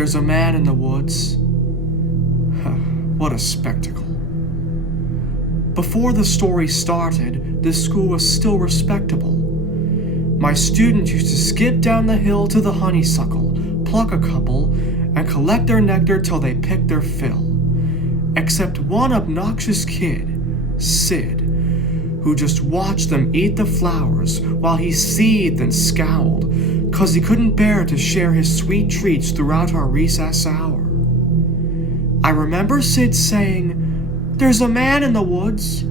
There's a man in the woods. What a spectacle. Before the story started, this school was still respectable. My students used to skip down the hill to the honeysuckle, pluck a couple, and collect their nectar till they picked their fill. Except one obnoxious kid, Sid, who just watched them eat the flowers while he seethed and scowled, 'cause he couldn't bear to share his sweet treats throughout our recess hour. I remember Sid saying, "There's a man in the woods."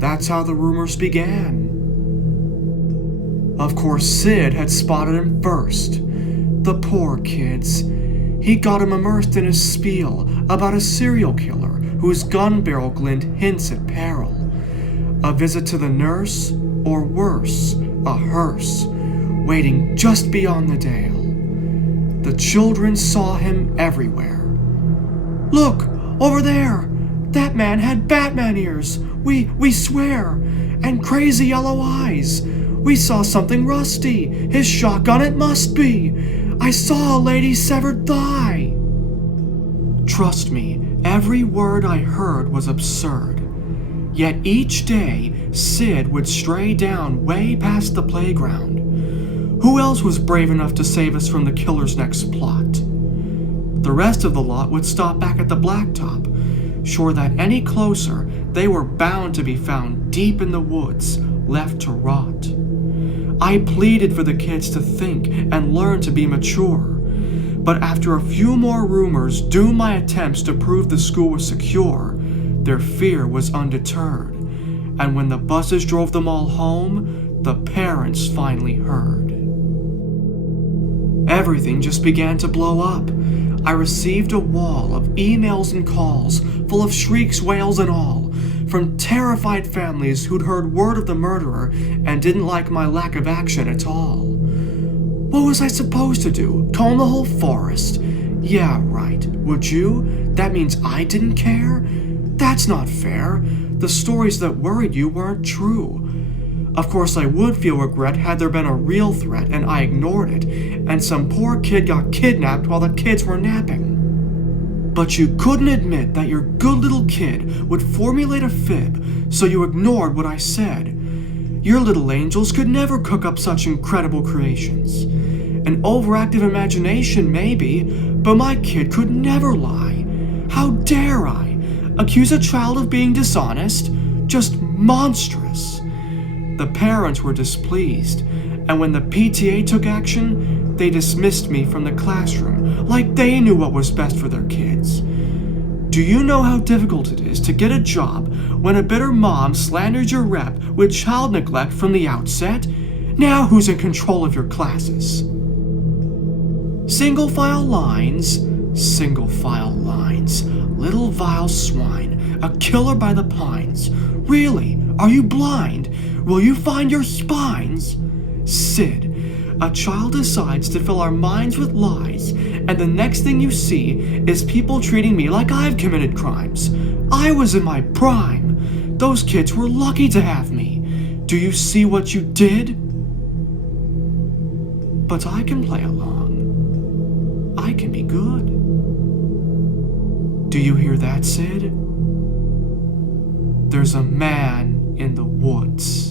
That's how the rumors began. Of course, Sid had spotted him first. The poor kids. He got him immersed in his spiel about a serial killer whose gun barrel glint hints at peril. A visit to the nurse, or worse, a hearse, waiting just beyond the dale. The children saw him everywhere. "Look, over there! That man had Batman ears, we swear, and crazy yellow eyes. We saw something rusty. His shotgun it must be. I saw a lady's severed thigh." Trust me, every word I heard was absurd. Yet each day, Sid would stray down way past the playground. Who else was brave enough to save us from the killer's next plot? The rest of the lot would stop back at the blacktop, sure that any closer, they were bound to be found deep in the woods, left to rot. I pleaded for the kids to think and learn to be mature, but after a few more rumors doomed my attempts to prove the school was secure, their fear was undeterred, and when the buses drove them all home, the parents finally heard. Everything just began to blow up. I received a wall of emails and calls, full of shrieks, wails, and all, from terrified families who'd heard word of the murderer and didn't like my lack of action at all. What was I supposed to do? Comb the whole forest? Yeah, right. Would you? That means I didn't care? That's not fair. The stories that worried you weren't true. Of course, I would feel regret had there been a real threat and I ignored it, and some poor kid got kidnapped while the kids were napping. But you couldn't admit that your good little kid would formulate a fib, so you ignored what I said. Your little angels could never cook up such incredible creations. An overactive imagination, maybe, but my kid could never lie. How dare I? Accuse a child of being dishonest? Just monstrous. The parents were displeased, and when the PTA took action, they dismissed me from the classroom like they knew what was best for their kids. Do you know how difficult it is to get a job when a bitter mom slanders your rep with child neglect from the outset? Now who's in control of your classes? Single file lines, little vile swine, a killer by the pines. Really? Are you blind? Will you find your spines? Sid, a child decides to fill our minds with lies, and the next thing you see is people treating me like I've committed crimes. I was in my prime. Those kids were lucky to have me. Do you see what you did? But I can play along. I can be good. Do you hear that, Sid? There's a man in the woods.